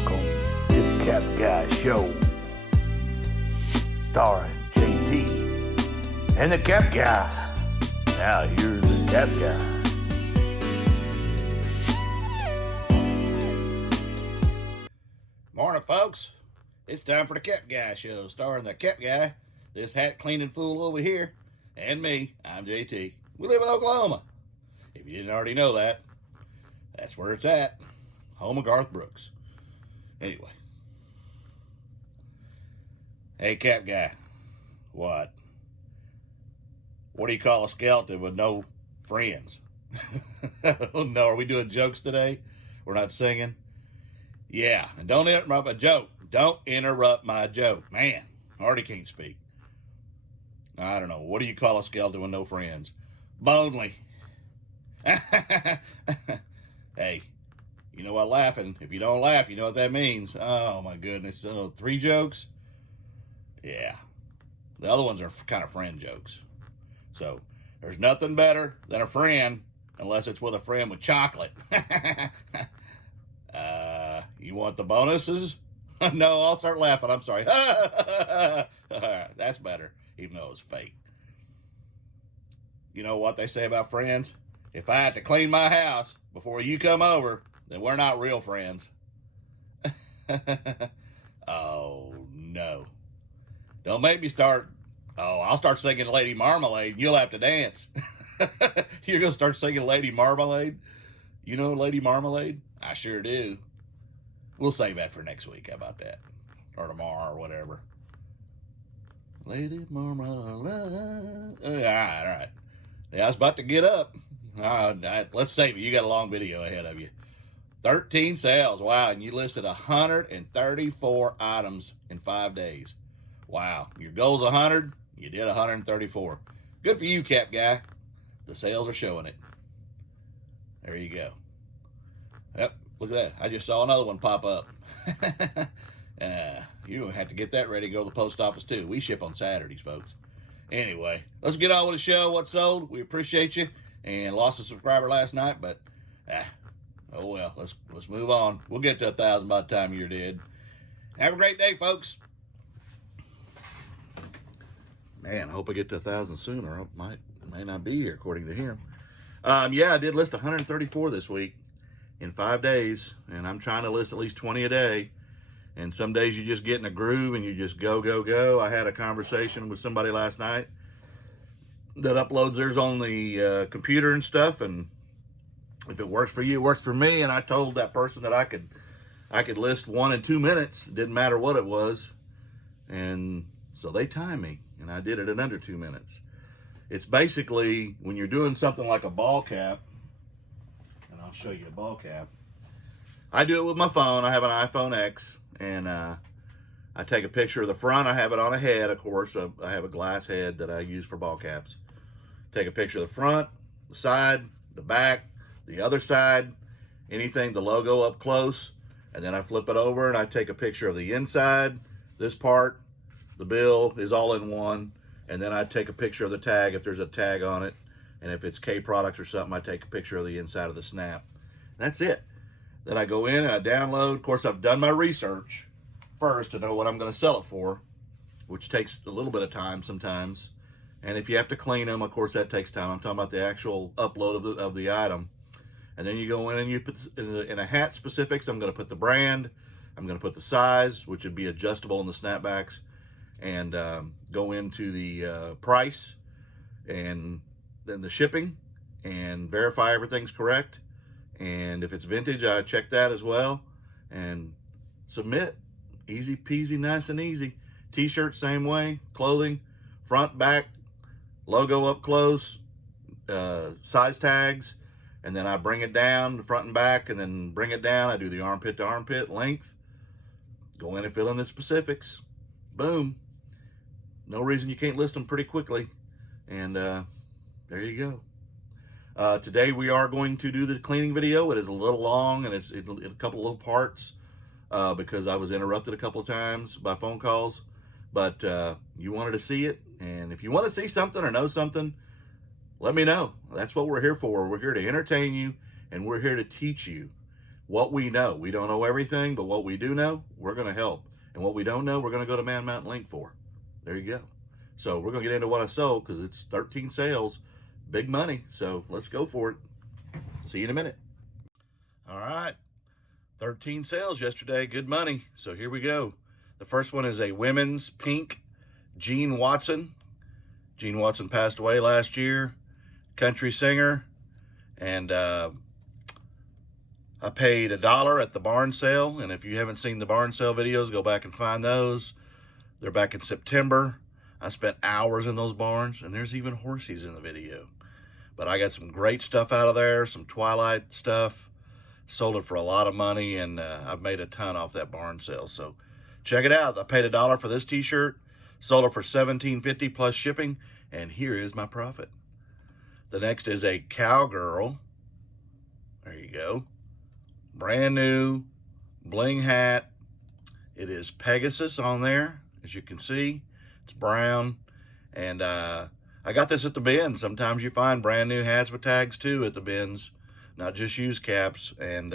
Welcome to the Cap Guy Show, starring JT and the Cap Guy. Now here's the Cap Guy. Morning, folks. It's time for the Cap Guy Show, starring the Cap Guy, this hat cleaning fool over here, and me. I'm JT. We live in Oklahoma. If you didn't already know that, that's where it's at. Home of Garth Brooks. Anyway. Hey, Cap Guy. What? What do you call a skeleton with no friends? Oh, no, are we doing jokes today? We're not singing? Yeah, and don't interrupt my joke. Don't interrupt my joke. Man, I already can't speak. I don't know. What do you call a skeleton with no friends? Bonely. Hey, you know what laughing. If you don't laugh, you know what that means. Oh, my goodness. 3 jokes? Yeah. The other ones are kind of friend jokes. So, there's nothing better than a friend, unless it's with a friend with chocolate. You want the bonuses? No, I'll start laughing. I'm sorry. That's better, even though it's fake. You know what they say about friends? If I have to clean my house before you come over, then we're not real friends. Oh, no. Don't make me start. Oh, I'll start singing Lady Marmalade. You'll have to dance. You're going to start singing Lady Marmalade? You know Lady Marmalade? I sure do. We'll save that for next week. How about that? Or tomorrow or whatever. Lady Marmalade. All right. Yeah, I was about to get up. Let's save it. You got a long video ahead of you. 13 sales. Wow. And you listed 134 items in 5 days. Wow. Your goal's 100. You did 134. Good for you, Cap Guy. The sales are showing it. There you go. Yep. Look at that. I just saw another one pop up. You have to get that ready to go to the post office, too. We ship on Saturdays, folks. Anyway, let's get on with the show. What's sold? We appreciate you. And lost a subscriber last night, but oh well. Let's move on. We'll get to 1,000 by the time you're dead. Have a great day, folks. Man, I hope I get to 1,000 sooner. I may not be here, according to him. Yeah, I did list 134 this week in 5 days, and I'm trying to list at least 20 a day. And some days you just get in a groove and you just go. I had a conversation with somebody last night that uploads theirs on the computer and stuff, and if it works for you, it works for me. And I told that person that I could list 1 in 2 minutes. It didn't matter what it was. And so they timed me, and I did it in under 2 minutes. It's basically when you're doing something like a ball cap, and I'll show you a ball cap. I do it with my phone. I have an iPhone X, and I take a picture of the front. I have it on a head, of course. I have a glass head that I use for ball caps. Take a picture of the front, the side, the back, the other side, anything, the logo up close, and then I flip it over and I take a picture of the inside. This part, the bill is all in one, and then I take a picture of the tag if there's a tag on it, and if it's K products or something, I take a picture of the inside of the snap. That's it. Then I go in and I download. Of course, I've done my research first to know what I'm going to sell it for, which takes a little bit of time sometimes. And if you have to clean them, of course, that takes time. I'm talking about the actual upload of the item. And then you go in and you put, in a hat specifics, I'm going to put the brand. I'm going to put the size, which would be adjustable in the snapbacks. And go into the price and then the shipping and verify everything's correct. And if it's vintage, I check that as well and submit. Easy peasy, nice and easy. T-shirt, same way. Clothing, front, back, logo up close, size tags, and then I bring it down the front and back, and then bring it down. I do the armpit to armpit length. Go in and fill in the specifics. Boom. No reason you can't list them pretty quickly. And there you go. Today we are going to do the cleaning video. It is a little long, and it's a couple little parts because I was interrupted a couple of times by phone calls. But you wanted to see it, and if you want to see something or know something, let me know. That's what we're here for. We're here to entertain you, and we're here to teach you. what we know. We don't know everything, but what we do know, we're going to help. And what we don't know, we're going to go to Man Mountain Link for. There you go. So we're going to get into what I sold because it's 13 sales, big money. So let's go for it. See you in a minute. All right. 13 sales yesterday. Good money. So here we go. The first one is a women's pink Gene Watson. Gene Watson passed away last year. Country singer. And I paid $1 at the barn sale. And if you haven't seen the barn sale videos, go back and find those. They're back in September. I spent hours in those barns, and there's even horsies in the video. But I got some great stuff out of there, some Twilight stuff. Sold it for a lot of money, and I've made a ton off that barn sale. So check it out. I paid $1 for this t-shirt. Sold it for $17.50 plus shipping, and here is my profit. The next is a cowgirl. There you go. Brand new bling hat. It is Pegasus on there, as you can see. It's brown, and I got this at the bins. Sometimes you find brand new hats with tags too at the bins, not just used caps. And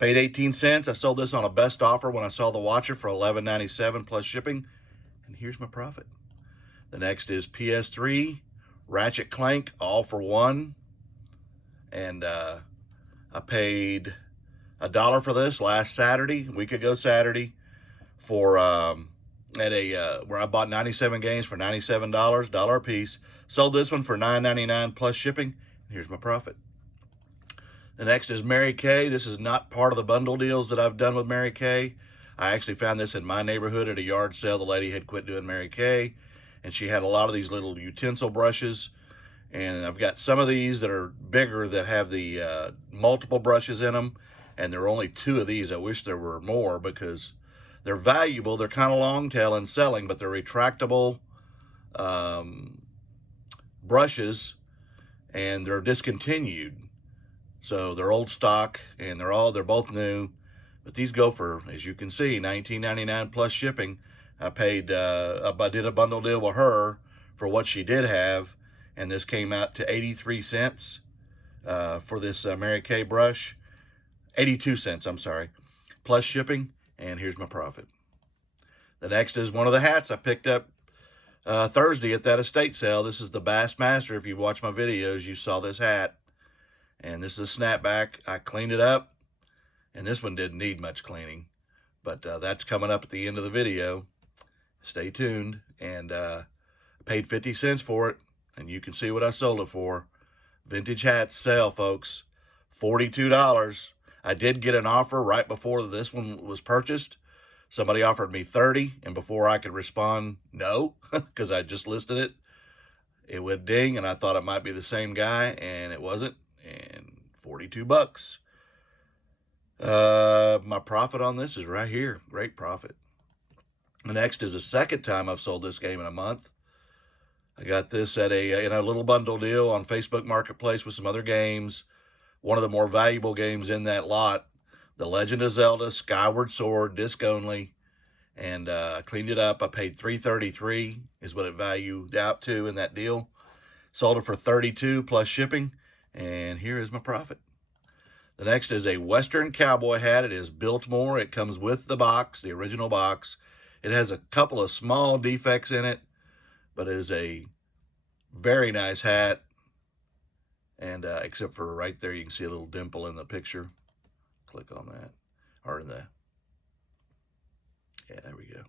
paid 18 cents. I sold this on a best offer when I saw the watcher for $11.97 plus shipping, and here's my profit. The next is PS3 Ratchet Clank all for $1, and I paid $1 for this last Saturday, a week ago Saturday, for at a where I bought 97 games for $97, $1 a piece. Sold this one for $9.99 plus shipping. Here's my profit. The next is Mary Kay. This is not part of the bundle deals that I've done with Mary Kay. I actually found this in my neighborhood at a yard sale. The lady had quit doing Mary Kay, and she had a lot of these little utensil brushes. And I've got some of these that are bigger that have the multiple brushes in them, and there are only 2 of these. I wish there were more because they're valuable. They're kind of long tail and selling, but they're retractable brushes, and they're discontinued. So they're old stock, and they're both new. But these go for, as you can see, $19.99 plus shipping. I did a bundle deal with her for what she did have, and this came out to 83 cents for this Mary Kay brush. 82 cents, I'm sorry, plus shipping. And here's my profit. The next is one of the hats I picked up Thursday at that estate sale. This is the Bassmaster. If you've watched my videos, you saw this hat. And this is a snapback. I cleaned it up. And this one didn't need much cleaning. But that's coming up at the end of the video. Stay tuned. And I paid 50 cents for it. And you can see what I sold it for. Vintage hats sale, folks. $42. I did get an offer right before this one was purchased. Somebody offered me $30, and before I could respond no, because I just listed it, it went ding, and I thought it might be the same guy, and it wasn't. And $42. My profit on this is right here. Great profit. The next is the second time I've sold this game in a month. I got this at in a little bundle deal on Facebook Marketplace with some other games. One of the more valuable games in that lot, The Legend of Zelda, Skyward Sword, disc only. And I cleaned it up. I paid $3.33 is what it valued out to in that deal. Sold it for $32 plus shipping. And here is my profit. The next is a Western cowboy hat. It is Biltmore. It comes with the box, the original box. It has a couple of small defects in it, but it is a very nice hat. And except for right there, you can see a little dimple in the picture. Click on that. Or in the... Yeah, there we go.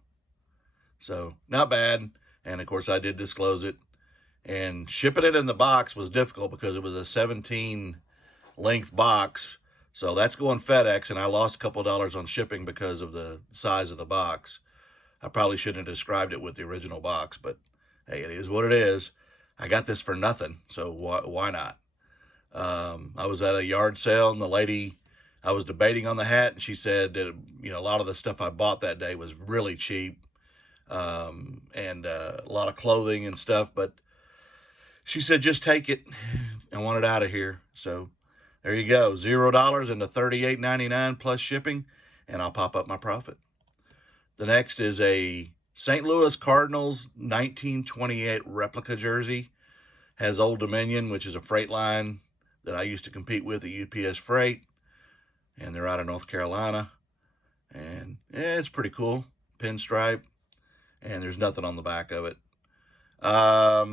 So, not bad. And, of course, I did disclose it. And shipping it in the box was difficult because it was a 17-length box. So, that's going FedEx, and I lost a couple dollars on shipping because of the size of the box. I probably shouldn't have described it with the original box, but, hey, it is what it is. I got this for nothing, so why not? I was at a yard sale, and the lady, I was debating on the hat, and she said that, a lot of the stuff I bought that day was really cheap, and a lot of clothing and stuff, but she said, just take it. I want it out of here. So there you go. $0 into $38.99 plus shipping, and I'll pop up my profit. The next is a St. Louis Cardinals 1928 replica jersey. Has Old Dominion, which is a freight line that I used to compete with at UPS Freight. and they're out of North Carolina, and yeah, it's pretty cool. Pinstripe, and there's nothing on the back of it. I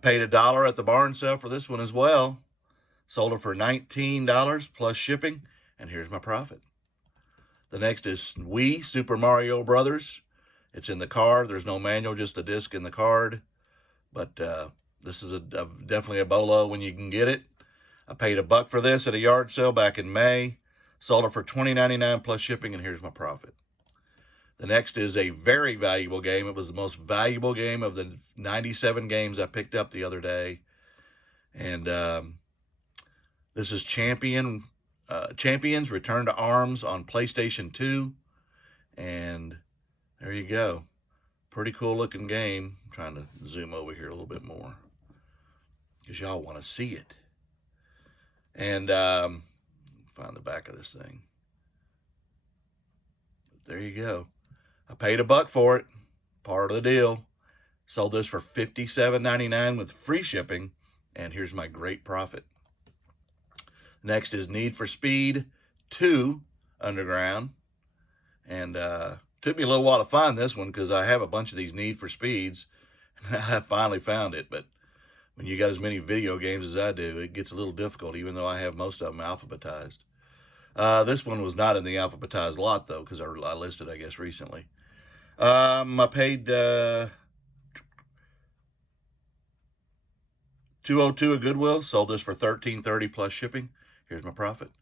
paid $1 at the barn sale for this one as well. Sold it for $19 plus shipping, and here's my profit. The next is Wii Super Mario Brothers. It's in the card. There's no manual, just a disc in the card. But this is definitely a bolo when you can get it. I paid $1 for this at a yard sale back in May. Sold it for $20.99 plus shipping, and here's my profit. The next is a very valuable game. It was the most valuable game of the 97 games I picked up the other day. And this is Champions Return to Arms on PlayStation 2. And there you go. Pretty cool looking game. I'm trying to zoom over here a little bit more because y'all want to see it. And find the back of this thing. But there you go. I paid $1 for it. Part of the deal. Sold this for $57.99 with free shipping. And here's my great profit. Next is Need for Speed 2 Underground. And took me a little while to find this one because I have a bunch of these Need for Speeds. And I finally found it. But when you got as many video games as I do, it gets a little difficult, even though I have most of them alphabetized. This one was not in the alphabetized lot, though, because I listed, I guess, recently. I paid $202 at Goodwill. Sold this for $13.30 plus shipping. Here's my profit.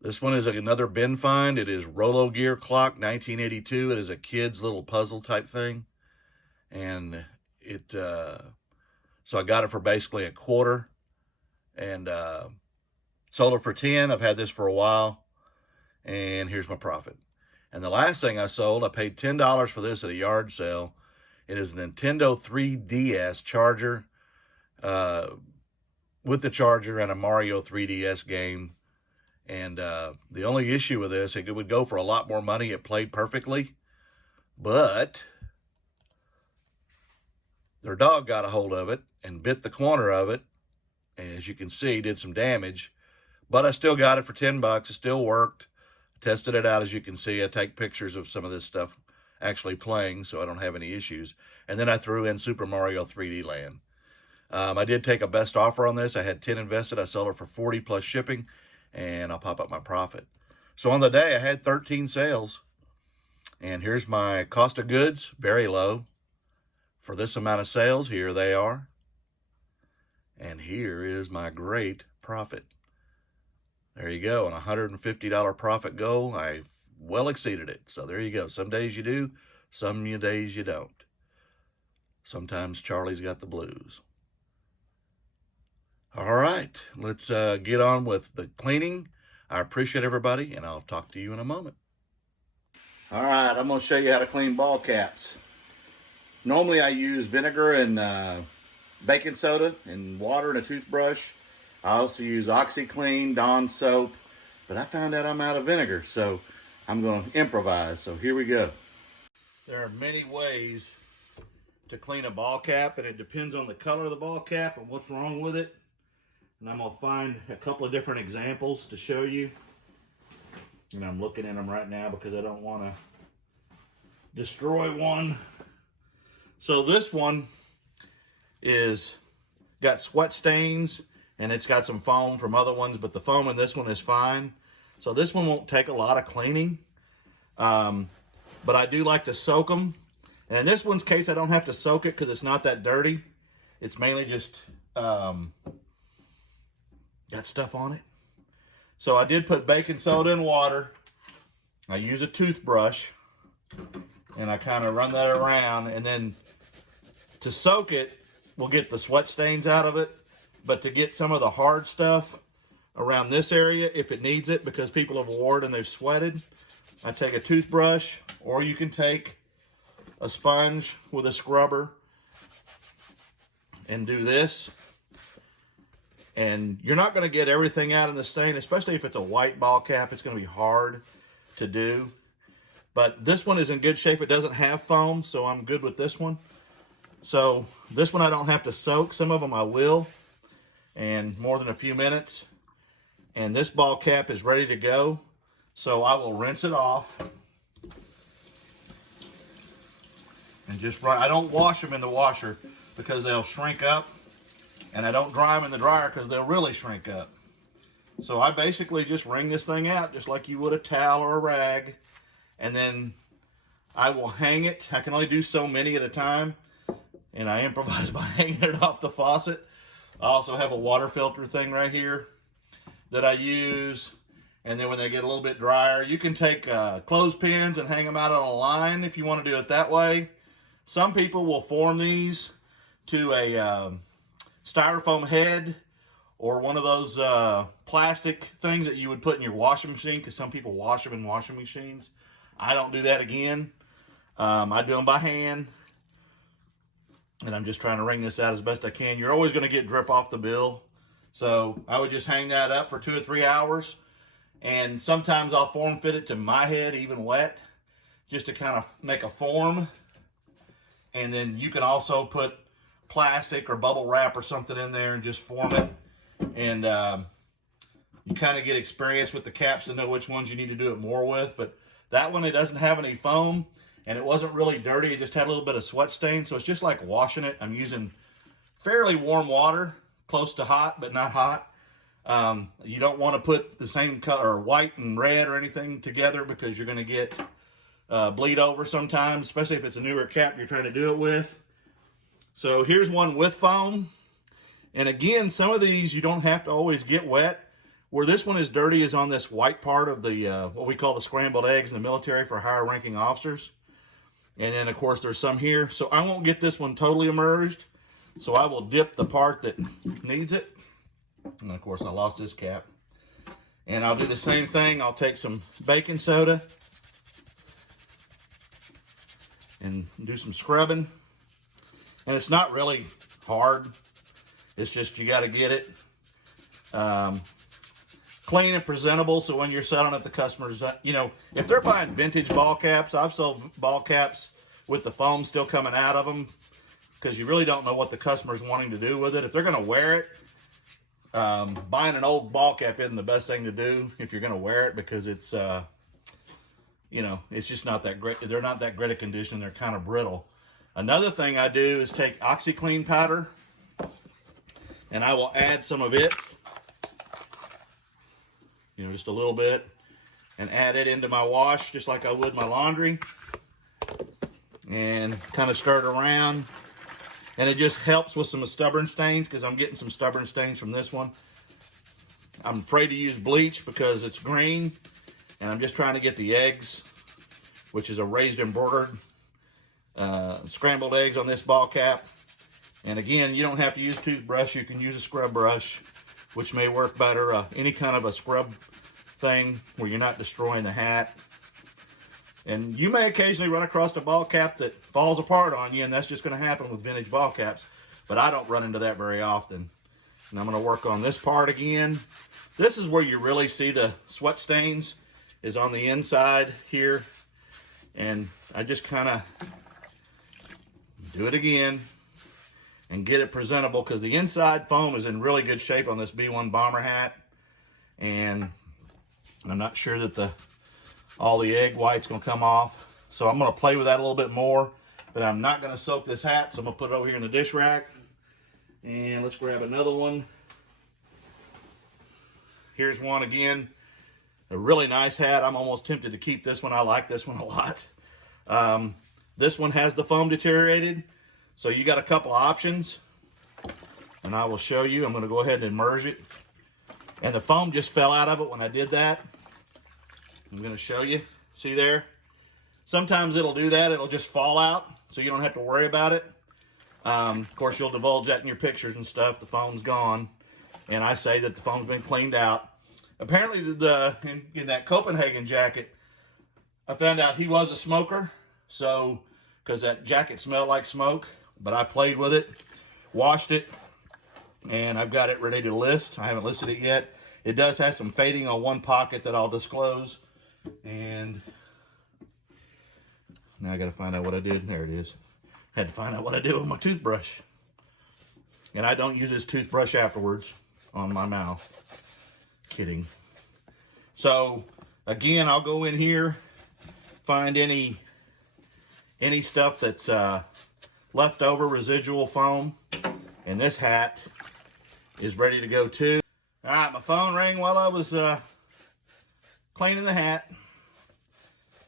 This one is another bin find. It is Rolo Gear Clock 1982. It is a kid's little puzzle type thing. And it, so I got it for basically $0.25 and sold it for $10. I've had this for a while. And here's my profit. And the last thing I sold, I paid $10 for this at a yard sale. It is a Nintendo 3DS charger with the charger and a Mario 3DS game. And the only issue with this, it would go for a lot more money. It played perfectly. But their dog got a hold of it and bit the corner of it. And as you can see, did some damage. But I still got it for $10. It still worked. Tested it out, as you can see. I take pictures of some of this stuff actually playing, so I don't have any issues. And then I threw in Super Mario 3D Land. I did take a best offer on this. I had 10 invested. I sold it for $40 plus shipping, and I'll pop up my profit. So on the day, I had 13 sales. And here's my cost of goods, very low. For this amount of sales, here they are. And here is my great profit. There you go, on a $150 profit goal, I well exceeded it. So there you go. Some days you do, some days you don't. Sometimes Charlie's got the blues. All right, let's get on with the cleaning. I appreciate everybody, and I'll talk to you in a moment. All right, I'm going to show you how to clean ball caps. Normally I use vinegar and baking soda and water and a toothbrush. I also use OxyClean, Dawn soap, but I found out I'm out of vinegar, so I'm going to improvise. So here we go. There are many ways to clean a ball cap, and it depends on the color of the ball cap and what's wrong with it. And I'm going to find a couple of different examples to show you. And I'm looking at them right now because I don't want to destroy one. So this one is got sweat stains, and it's got some foam from other ones, but the foam in this one is fine. So this one won't take a lot of cleaning, but I do like to soak them. And in this one's case, I don't have to soak it because it's not that dirty. It's mainly just got stuff on it. So I did put baking soda and water. I use a toothbrush, and I kind of run that around. And then to soak it, we'll get the sweat stains out of it. But to get some of the hard stuff around this area, if it needs it, because people have worn and they've sweated, I take a toothbrush, or you can take a sponge with a scrubber and do this. And you're not going to get everything out in the stain, especially if it's a white ball cap. It's going to be hard to do. But this one is in good shape. It doesn't have foam, so I'm good with this one. So this one I don't have to soak. Some of them I will, and more than a few minutes. And this ball cap is ready to go. So I will rinse it off. And just I don't wash them in the washer because they'll shrink up. And I don't dry them in the dryer because they'll really shrink up. So I basically just wring this thing out just like you would a towel or a rag. And then I will hang it. I can only do so many at a time. And I improvise by hanging it off the faucet. I also have a water filter thing right here that I use. And then when they get a little bit drier, you can take clothespins and hang them out on a line if you want to do it that way. Some people will form these to a styrofoam head or one of those plastic things that you would put in your washing machine, because some people wash them in washing machines. I don't do that again. I do them by hand. And I'm just trying to wring this out as best I can. You're always going to get drip off the bill. So I would just hang that up for 2 or 3 hours. And sometimes I'll form fit it to my head, even wet, just to kind of make a form. And then you can also put plastic or bubble wrap or something in there and just form it. And you kind of get experience with the caps to know which ones you need to do it more with. But that one, it doesn't have any foam. And it wasn't really dirty. It just had a little bit of sweat stain. So it's just like washing it. I'm using fairly warm water, close to hot, but not hot. You don't want to put the same color, white and red or anything together, because you're going to get bleed over sometimes, especially if it's a newer cap you're trying to do it with. So here's one with foam. And again, some of these you don't have to always get wet. Where this one is dirty is on this white part of the, what we call the scrambled eggs in the military for higher ranking officers. And then, of course, there's some here. So I won't get this one totally immersed. So I will dip the part that needs it. And, of course, I lost this cap. And I'll do the same thing. I'll take some baking soda and do some scrubbing. And it's not really hard. It's just you got to get it clean and presentable, so when you're selling it, the customers, you know, if they're buying vintage ball caps, I've sold ball caps with the foam still coming out of them, because you really don't know what the customer's wanting to do with it. If they're going to wear it, buying an old ball cap isn't the best thing to do if you're going to wear it, because it's, you know, it's just not that great. They're not that great a condition. They're kind of brittle. Another thing I do is take OxyClean powder, and I will add some of it, you know, just a little bit, and add it into my wash just like I would my laundry, and kind of stir it around. And it just helps with some stubborn stains, because I'm getting some stubborn stains from this one. I'm afraid to use bleach because it's green, and I'm just trying to get the eggs, which is a raised embroidered scrambled eggs on this ball cap. And again, you don't have to use a toothbrush. You can use a scrub brush, which may work better. Any kind of a scrub thing where you're not destroying the hat. And you may occasionally run across a ball cap that falls apart on you, and that's just going to happen with vintage ball caps. But I don't run into that very often. And I'm going to work on this part again. This is where you really see the sweat stains, is on the inside here. And I just kind of do it again and get it presentable, because the inside foam is in really good shape on this B1 bomber hat. And I'm not sure that all the egg white's going to come off. So I'm going to play with that a little bit more. But I'm not going to soak this hat, so I'm going to put it over here in the dish rack. And let's grab another one. Here's one again. A really nice hat. I'm almost tempted to keep this one. I like this one a lot. This one has the foam deteriorated. So you got a couple options. And I will show you. I'm going to go ahead and immerse it. And the foam just fell out of it when I did that. I'm going to show you. See there? Sometimes it'll do that. It'll just fall out, so you don't have to worry about it. Of course, you'll divulge that in your pictures and stuff. The foam's gone. And I say that the foam's been cleaned out. Apparently, in that Copenhagen jacket, I found out he was a smoker. So, because that jacket smelled like smoke. But I played with it, washed it, and I've got it ready to list. I haven't listed it yet. It does have some fading on one pocket that I'll disclose. And now I got to find out what I did. There it is. Had to find out what I did with my toothbrush. And I don't use this toothbrush afterwards on my mouth. Kidding. So again, I'll go in here, find any stuff that's leftover residual foam, and this hat is ready to go too. All right, my phone rang while I was cleaning the hat.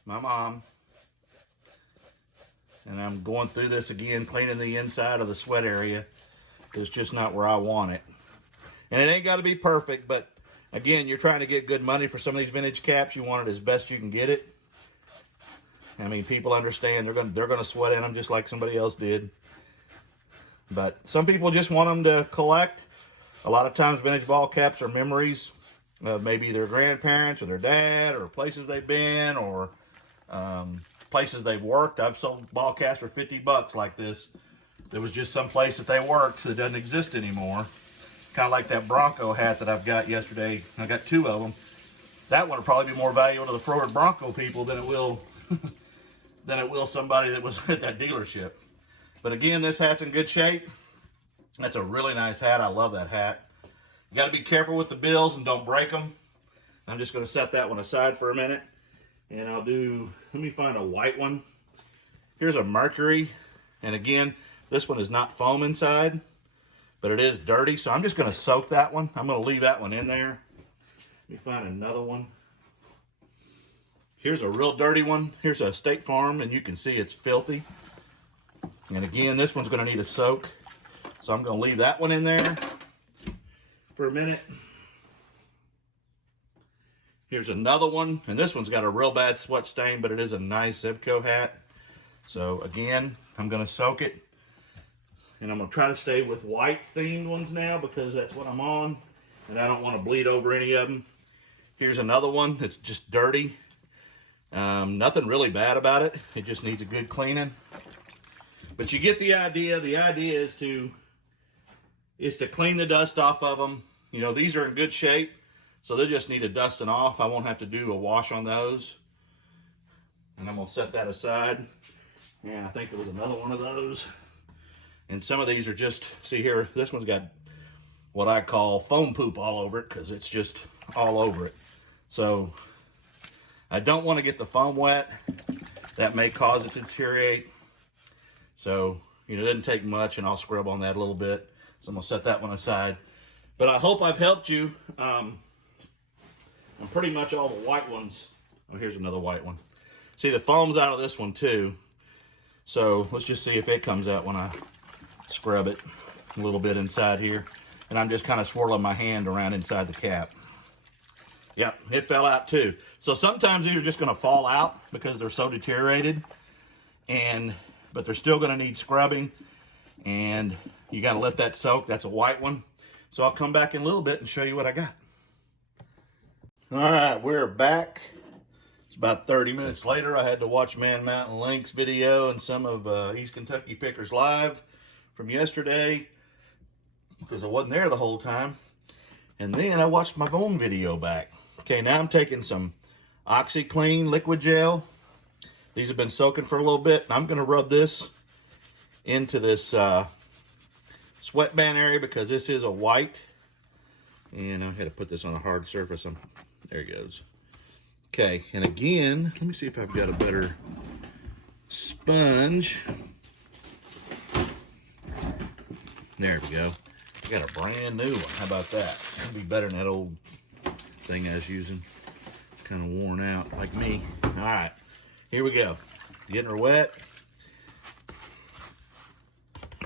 My mom. And I'm going through this again, cleaning the inside of the sweat area. It's just not where I want it. And it ain't got to be perfect, but again, you're trying to get good money for some of these vintage caps. You want it as best you can get it. I mean, people understand they're gonna sweat in them just like somebody else did. But some people just want them to collect. A lot of times vintage ball caps are memories of maybe their grandparents or their dad or places they've been or places they've worked. I've sold ball caps for 50 bucks like this. There was just some place that they worked that doesn't exist anymore. Kind of like that Bronco hat that I've got yesterday. I got 2 of them. That one will probably be more valuable to the Forward Bronco people than it will somebody that was at that dealership. But again, this hat's in good shape. That's a really nice hat. I love that hat. You got to be careful with the bills and don't break them. I'm just going to set that one aside for a minute. And I'll do, let me find a white one. Here's a Mercury. And again, this one is not foam inside, but it is dirty. So I'm just going to soak that one. I'm going to leave that one in there. Let me find another one. Here's a real dirty one. Here's a State Farm, and you can see it's filthy. And again, this one's going to need a soak. So I'm going to leave that one in there for a minute. Here's another one, and this one's got a real bad sweat stain, but it is a nice Zebco hat. So again, I'm going to soak it. And I'm going to try to stay with white themed ones now because that's what I'm on. And I don't want to bleed over any of them. Here's another one. It's just dirty. Nothing really bad about it. It just needs a good cleaning. But you get the idea. The idea is to clean the dust off of them. You know, these are in good shape, so they just need a dusting off. I won't have to do a wash on those. And I'm going to set that aside. And I think there was another one of those. And some of these are just, see here, this one's got what I call foam poop all over it because it's just all over it. So I don't want to get the foam wet. That may cause it to deteriorate. So, you know, it doesn't take much, and I'll scrub on that a little bit. So I'm going to set that one aside. But I hope I've helped you. And pretty much all the white ones. Oh, here's another white one. See, the foam's out of this one too. So let's just see if it comes out when I scrub it a little bit inside here. And I'm just kind of swirling my hand around inside the cap. Yep, it fell out too. So sometimes these are just going to fall out because they're so deteriorated. But they're still going to need scrubbing. And you got to let that soak. That's a white one. So I'll come back in a little bit and show you what I got. All right, we're back. It's about 30 minutes later. I had to watch Man Mountain Link's video and some of East Kentucky Pickers Live from yesterday because I wasn't there the whole time. And then I watched my own video back. Okay, now I'm taking some OxyClean liquid gel. These have been soaking for a little bit. I'm going to rub this into this sweatband area because this is a white. And I had to put this on a hard surface. There it goes. Okay, and again, let me see if I've got a better sponge. There we go. I got a brand new one. How about that? That'd be better than that old thing I was using. It's kind of worn out, like me. All right, here we go. Getting her wet.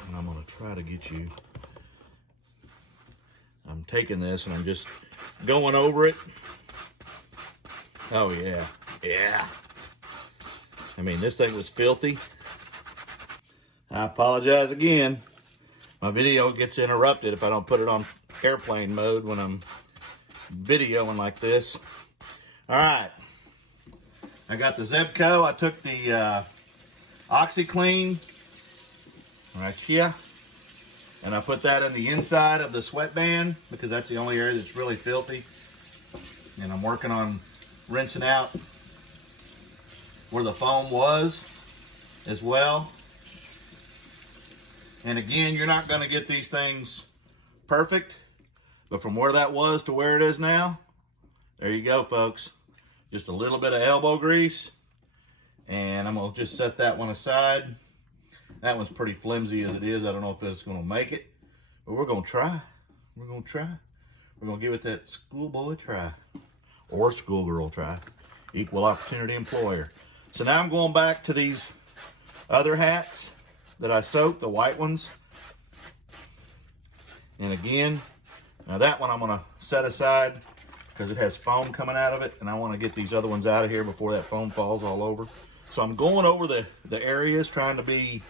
And I'm going to try to get you. I'm taking this and I'm just going over it. Oh, yeah. Yeah. I mean, this thing was filthy. I apologize again. My video gets interrupted if I don't put it on airplane mode when I'm videoing like this. All right. I got the Zebco. I took the OxyClean right here. And I put that in the inside of the sweatband because that's the only area that's really filthy. And I'm working on rinsing out where the foam was as well. And again, you're not going to get these things perfect, but from where that was to where it is now, there you go, folks. Just a little bit of elbow grease. And I'm going to just set that one aside. That one's pretty flimsy as it is. I don't know if it's going to make it. But we're going to try. We're going to try. We're going to give it that schoolboy try. Or schoolgirl try. Equal opportunity employer. So now I'm going back to these other hats that I soaked, the white ones. And again, now that one I'm going to set aside because it has foam coming out of it, and I want to get these other ones out of here before that foam falls all over. So I'm going over the areas, trying to be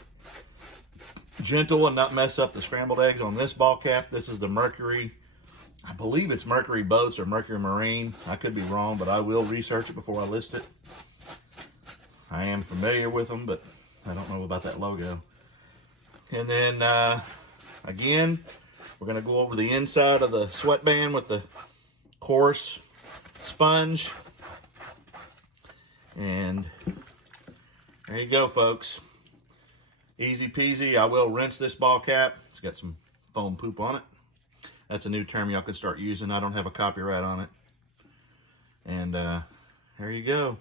gentle and not mess up the scrambled eggs on this ball cap. This is the Mercury, I believe it's Mercury Boats or Mercury Marine. I could be wrong, but I will research it before I list it. I am familiar with them, but I don't know about that logo. And then, again, we're going to go over the inside of the sweatband with the coarse sponge. And there you go, folks. Easy peasy. I will rinse this ball cap. It's got some foam poop on it. That's a new term y'all can start using. I don't have a copyright on it. And there you go.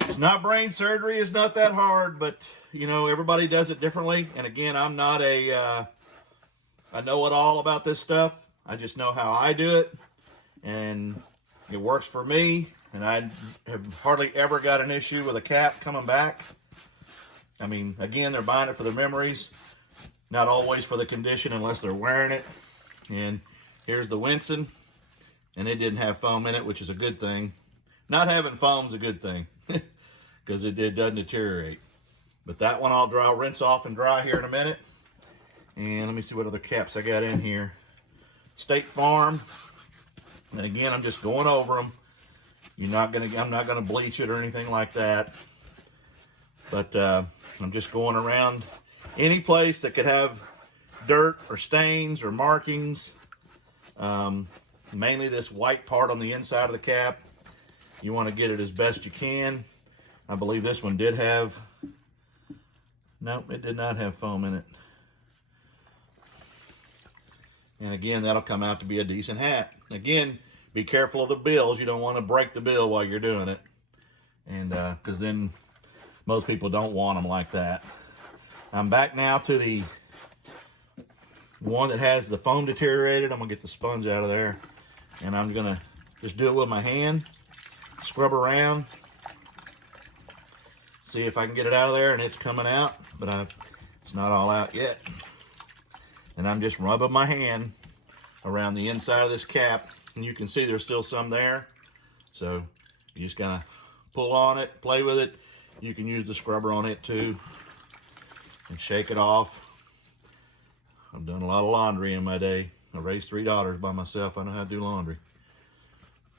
It's not brain surgery. It's not that hard, but you know, everybody does it differently. And again, I'm not a I know it all about this stuff. I just know how I do it, and it works for me. And I have hardly ever got an issue with a cap coming back. I mean, again, they're buying it for the memories, not always for the condition unless they're wearing it. And here's the Winston, and it didn't have foam in it, which is a good thing. Not having foam is a good thing because it doesn't deteriorate. But that one I'll rinse off and dry here in a minute. And let me see what other caps I got in here. State Farm. And again, I'm just going over them. I'm not gonna bleach it or anything like that. But I'm just going around any place that could have dirt or stains or markings. Mainly this white part on the inside of the cap. You want to get it as best you can. I believe this one did have, nope, it did not have foam in it. And again, that'll come out to be a decent hat. Again, be careful of the bills. You don't want to break the bill while you're doing it. And because then most people don't want them like that. I'm back now to the one that has the foam deteriorated. I'm going to get the sponge out of there. And I'm going to just do it with my hand. Scrub around. See if I can get it out of there, and it's coming out. But it's not all out yet. And I'm just rubbing my hand around the inside of this cap. And you can see there's still some there. So you just gotta pull on it, play with it. You can use the scrubber on it too. And shake it off. I've done a lot of laundry in my day. I raised 3 daughters by myself. I know how to do laundry.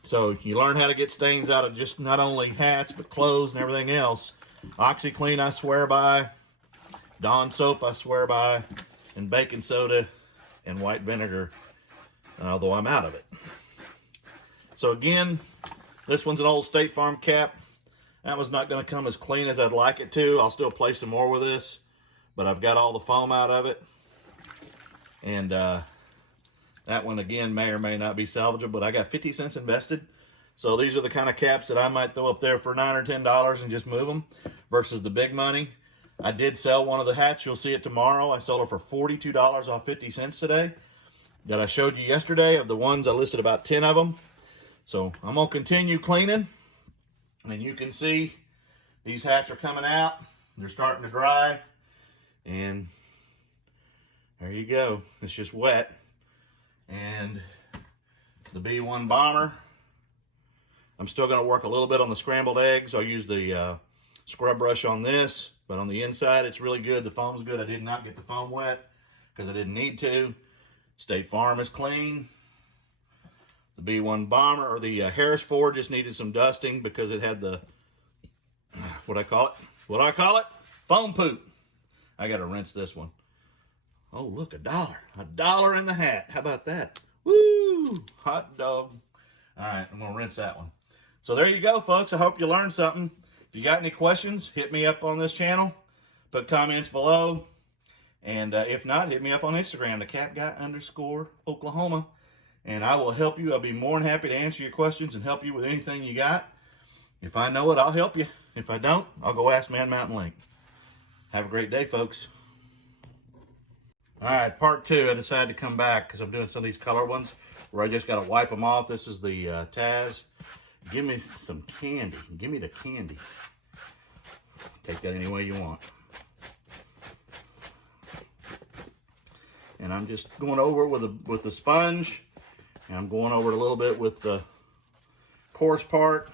So you learn how to get stains out of just not only hats, but clothes and everything else. OxyClean I swear by. Dawn soap I swear by. And baking soda and white vinegar, although I'm out of it. So again, this one's an old State Farm cap. That one's not going to come as clean as I'd like it to. I'll still play some more with this, but I've got all the foam out of it. And that one, again, may or may not be salvageable, but I got 50 cents invested. So these are the kind of caps that I might throw up there for $9 or $10 and just move them versus the big money. I did sell one of the hats. You'll see it tomorrow. I sold it for $42 off 50 cents today that I showed you yesterday. Of the ones, I listed about 10 of them. So I'm going to continue cleaning. And you can see these hats are coming out. They're starting to dry. And there you go. It's just wet. And the B1 Bomber. I'm still going to work a little bit on the scrambled eggs. I'll use the scrub brush on this. But on the inside, it's really good. The foam's good. I did not get the foam wet because I didn't need to. State Farm is clean. The B1 Bomber, or the Harris Ford, just needed some dusting because it had the, what do I call it? Foam poop. I got to rinse this one. Oh, look, $1. $1 in the hat. How about that? Woo! Hot dog. All right, I'm going to rinse that one. So there you go, folks. I hope you learned something. If you got any questions, hit me up on this channel. Put comments below. And if not, hit me up on Instagram, TheCapGuy_Oklahoma. and I will help you. I'll be more than happy to answer your questions and help you with anything you got. If I know it, I'll help you. If I don't, I'll go ask Man Mountain Link. Have a great day, folks. All right, part 2. I decided to come back because I'm doing some of these color ones where I just got to wipe them off. This is the Taz. Give me some candy. Give me the candy. Take that any way you want. And I'm just going over with the sponge. And I'm going over it a little bit with the coarse part.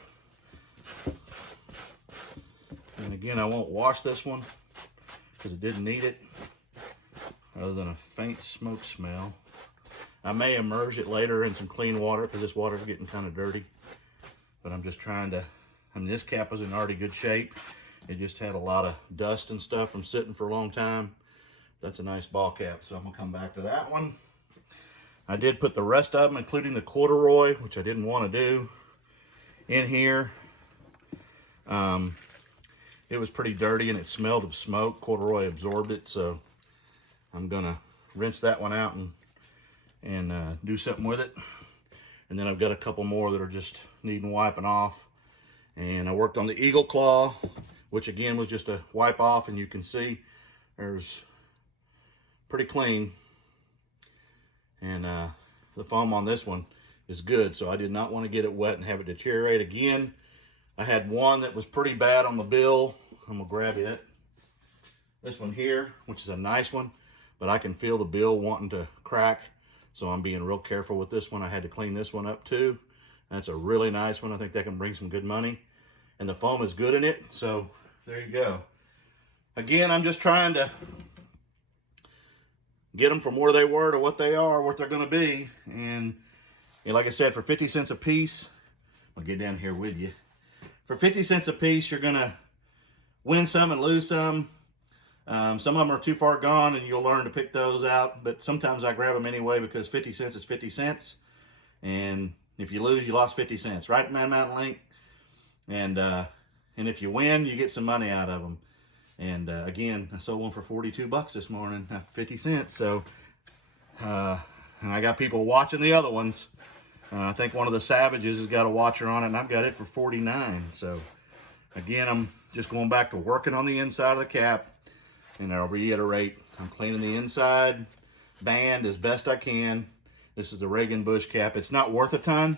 And again, I won't wash this one because it didn't need it, other than a faint smoke smell. I may immerse it later in some clean water because this water's getting kind of dirty. But I'm just trying to, I mean, this cap was in already good shape. It just had a lot of dust and stuff from sitting for a long time. That's a nice ball cap, so I'm gonna come back to that one. I did put the rest of them, including the corduroy, which I didn't want to do, in here. It was pretty dirty and it smelled of smoke. Corduroy absorbed it, so I'm gonna rinse that one out and do something with it. And then I've got a couple more that are just needing wiping off. And I worked on the eagle claw, which again was just a wipe off, and you can see there's pretty clean. And the foam on this one is good, so I did not want to get it wet and have it deteriorate again. I had one that was pretty bad on the bill. I'm gonna grab it. This one here, which is a nice one, but I can feel the bill wanting to crack, so I'm being real careful with this one. I had to clean this one up too. That's a really nice one. I think that can bring some good money. And the foam is good in it, so there you go. Again, I'm just trying to get them from where they were to what they are, what they're gonna be. And like I said, for 50 cents a piece, I'll get down here with you. For 50 cents a piece, you're gonna win some and lose some. Some of them are too far gone and you'll learn to pick those out, but sometimes I grab them anyway because 50 cents is 50 cents. And if you lose, you lost 50 cents, right, Man Mountain Link? And if you win, you get some money out of them. And again, I sold one for 42 bucks this morning, after 50 cents. So, and I got people watching the other ones. I think one of the Savages has got a watcher on it, and I've got it for 49. So, again, I'm just going back to working on the inside of the cap. And I'll reiterate, I'm cleaning the inside band as best I can. This is the Reagan Bush cap. It's not worth a ton,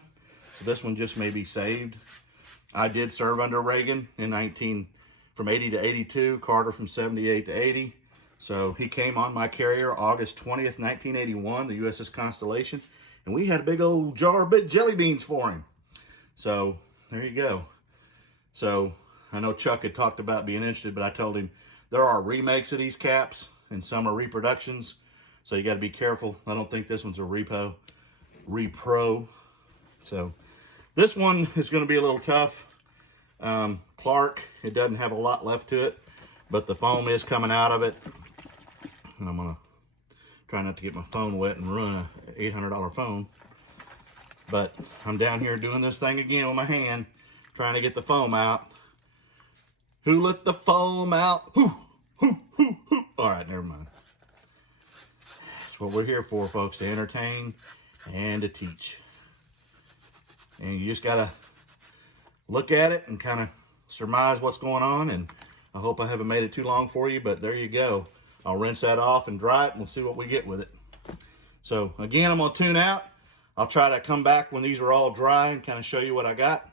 so this one just may be saved. I did serve under Reagan in from 80 to 82, Carter from 78 to 80. So he came on my carrier August 20th, 1981, the USS Constellation, and we had a big old jar of big jelly beans for him. So there you go. So I know Chuck had talked about being interested, but I told him there are remakes of these caps and some are reproductions. So you got to be careful. I don't think this one's a repro. So this one is going to be a little tough. Clark, it doesn't have a lot left to it, but the foam is coming out of it. And I'm going to try not to get my phone wet and ruin a $800 phone. But I'm down here doing this thing again with my hand, trying to get the foam out. Who let the foam out? Who? All right, never mind. That's what we're here for, folks, to entertain and to teach. And you just got to look at it and kind of surmise what's going on. And I hope I haven't made it too long for you, but there you go. I'll rinse that off and dry it, and we'll see what we get with it. So, again, I'm going to tune out. I'll try to come back when these are all dry and kind of show you what I got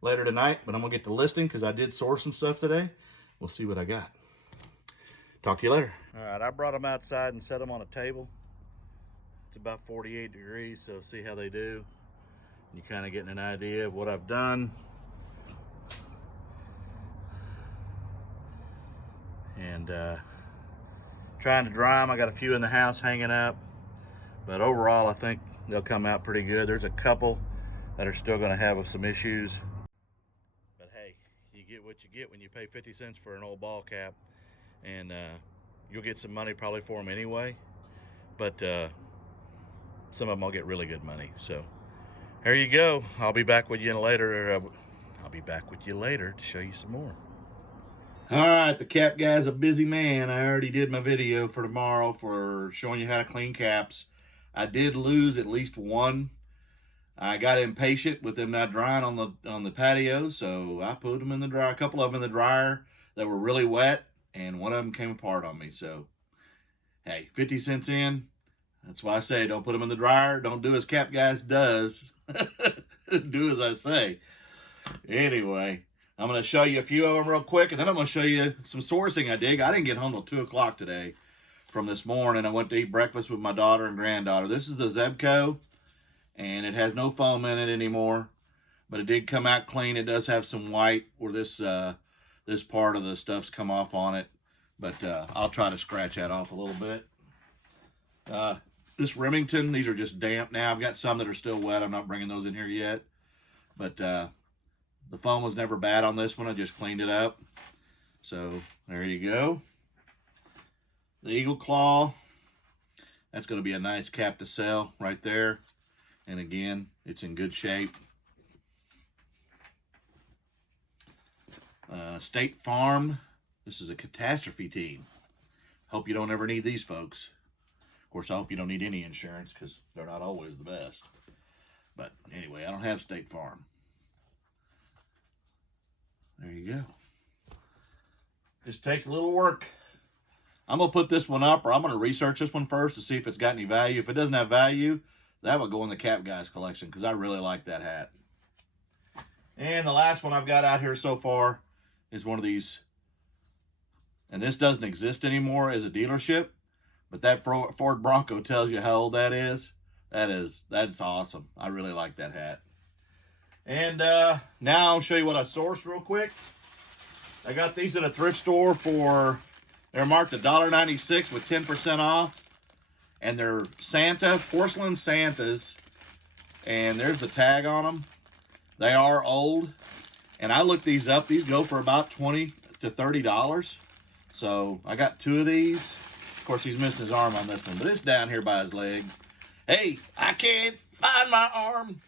later tonight. But I'm going to get the listing because I did source some stuff today. We'll see what I got. Talk to you later. All right, I brought them outside and set them on a table. It's about 48 degrees, so see how they do. You kind of getting an idea of what I've done. And trying to dry them. I got a few in the house hanging up, but overall I think they'll come out pretty good. There's a couple that are still going to have some issues, but hey, you get what you get when you pay 50 cents for an old ball cap, and you'll get some money probably for them anyway, but some of them will get really good money. So there you go. I'll be back with you later. I'll be back with you later to show you some more. All right, the cap guy's a busy man. I already did my video for tomorrow for showing you how to clean caps. I did lose at least one I got impatient with them not drying on the patio, so I put them in the dryer. A couple of them in the dryer that were really wet, and one of them came apart on me. So, hey, 50 cents in. That's why I say don't put them in the dryer. Don't do as CapGuy does. Do as I say. Anyway, I'm going to show you a few of them real quick, and then I'm going to show you some sourcing I did. I didn't get home till 2 o'clock today from this morning. I went to eat breakfast with my daughter and granddaughter. This is the Zebco, and it has no foam in it anymore, but it did come out clean. It does have some white where this part of the stuff's come off on it, but I'll try to scratch that off a little bit. This Remington, these are just damp now. I've got some that are still wet. I'm not bringing those in here yet, but the foam was never bad on this one. I just cleaned it up. So there you go. The Eagle Claw, that's going to be a nice cap to sell right there. And again, it's in good shape. State Farm, this is a catastrophe team. Hope you don't ever need these, folks. Of course, I hope you don't need any insurance because they're not always the best. But anyway, I don't have State Farm. There you go. Just takes a little work. I'm going to put this one up, or I'm going to research this one first to see if it's got any value. If it doesn't have value, that would go in the CapGuy's collection because I really like that hat. And the last one I've got out here so far is one of these. And this doesn't exist anymore as a dealership, but that Ford Bronco tells you how old that is. That's awesome. I really like that hat. And now I'll show you what I sourced real quick. I got these at a thrift store for, they're marked $1.96 with 10% off. And they're Santa, porcelain Santas. And there's the tag on them. They are old. And I looked these up. These go for about $20 to $30. So I got 2 of these. Of course, he's missing his arm on this one, but it's down here by his leg. Hey, I can't find my arm.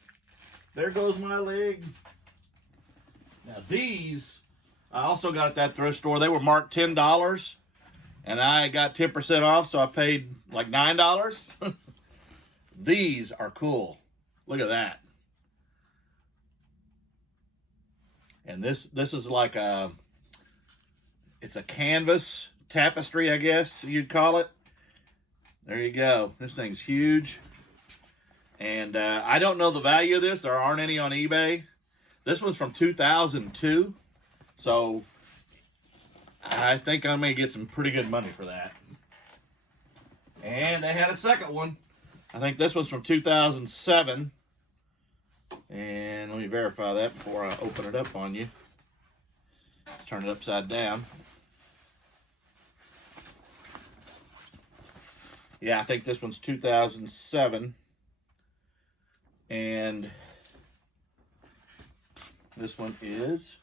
There goes my leg. Now these, I also got at that thrift store. They were marked $10, and I got 10% off, so I paid like $9. These are cool. Look at that. And this is like a, it's a canvas tapestry, I guess you'd call it. There you go. This thing's huge. And I don't know the value of this. There aren't any on eBay. This one's from 2002. So I think I may get some pretty good money for that. And they had a second one. I think this one's from 2007. And let me verify that before I open it up on you. Let's turn it upside down. Yeah, I think this one's 2007. And this one is,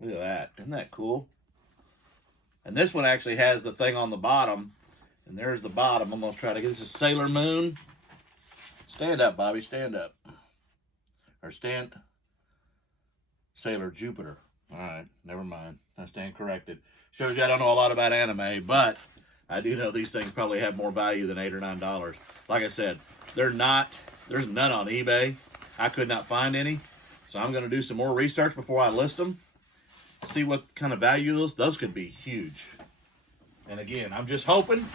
look at that. Isn't that cool? And this one actually has the thing on the bottom. And there's the bottom. I'm going to try to get this. Is Sailor Moon. Stand up, Bobby. Stand up. Or stand. Sailor Jupiter. All right. Never mind. I stand corrected. Shows you I don't know a lot about anime, but I do know these things probably have more value than $8 or $9. Like I said, they're not, there's none on eBay. I could not find any. So I'm going to do some more research before I list them. See what kind of value those could be huge. And again, I'm just hoping.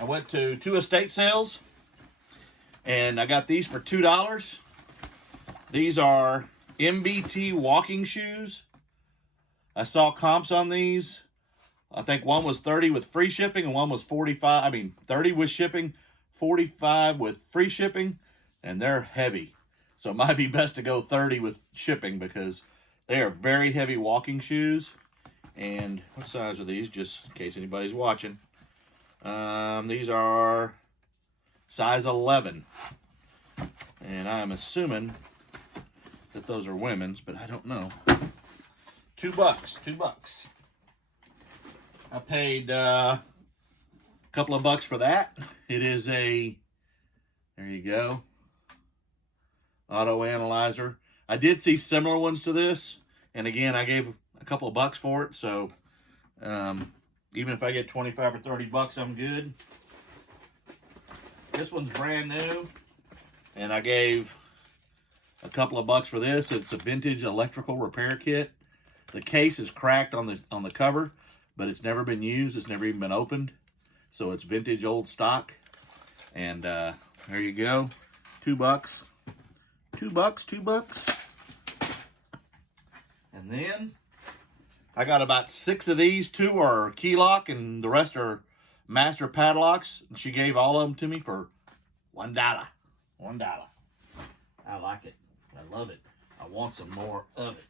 I went to 2 estate sales and I got these for $2. These are MBT walking shoes. I saw comps on these. I think one was 30 with free shipping and one was 45. I mean, 30 with shipping, 45 with free shipping, and they're heavy. So it might be best to go 30 with shipping because they are very heavy walking shoes. And what size are these? Just in case anybody's watching. These are size 11. And I'm assuming that those are women's, but I don't know. $2. $2. I paid a couple of bucks for that. It is a, there you go, auto analyzer. I did see similar ones to this, and again, I gave a couple of bucks for it, so even if I get 25 or 30 bucks, I'm good. This one's brand new, and I gave a couple of bucks for this. It's a vintage electrical repair kit. The case is cracked on the cover, but it's never been used. It's never even been opened. So it's vintage old stock. And there you go. $2. $2. And then I got about 6 of these. 2 are key lock and the rest are master padlocks. She gave all of them to me for $1. $1. I like it. I love it. I want some more of it.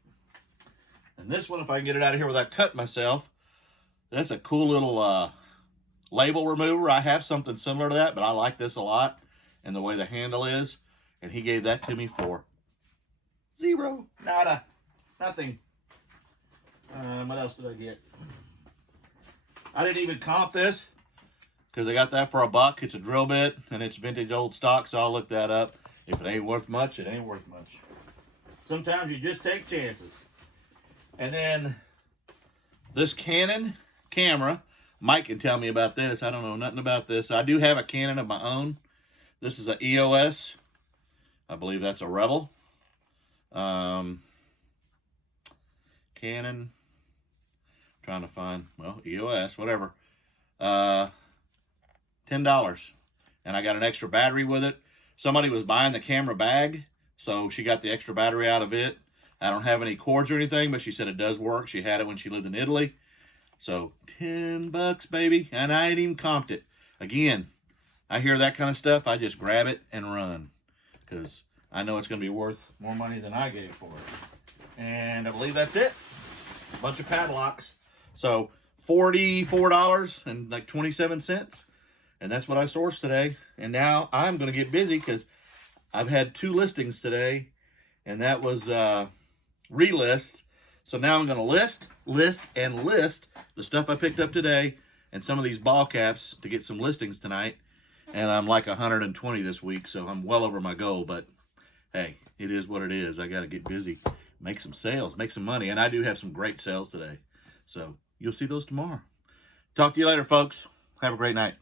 And this one, if I can get it out of here without cutting myself, that's a cool little label remover. I have something similar to that, but I like this a lot and the way the handle is. And he gave that to me for $0. Nada. Nothing. What else did I get? I didn't even comp this because I got that for $1. It's a drill bit and it's vintage old stock, so I'll look that up. If it ain't worth much, it ain't worth much. Sometimes you just take chances. And then this Canon camera, Mike can tell me about this. I don't know nothing about this. I do have a Canon of my own. This is an EOS. I believe that's a Rebel. Canon. Trying to find, well, EOS, whatever. $10. And I got an extra battery with it. Somebody was buying the camera bag, so she got the extra battery out of it. I don't have any cords or anything, but she said it does work. She had it when she lived in Italy. So $10, baby. And I ain't even comped it. Again, I hear that kind of stuff, I just grab it and run. Because I know it's going to be worth more money than I gave for it. And I believe that's it. A bunch of padlocks. So $44 and like 27 cents. And that's what I sourced today. And now I'm going to get busy because I've had 2 listings today. And that was relists. So now I'm going to list the stuff I picked up today and some of these ball caps to get some listings tonight. And I'm like 120 this week, so I'm well over my goal. But hey, it is what it is. I got to get busy, make some sales, make some money. And I do have some great sales today. So you'll see those tomorrow. Talk to you later, folks. Have a great night.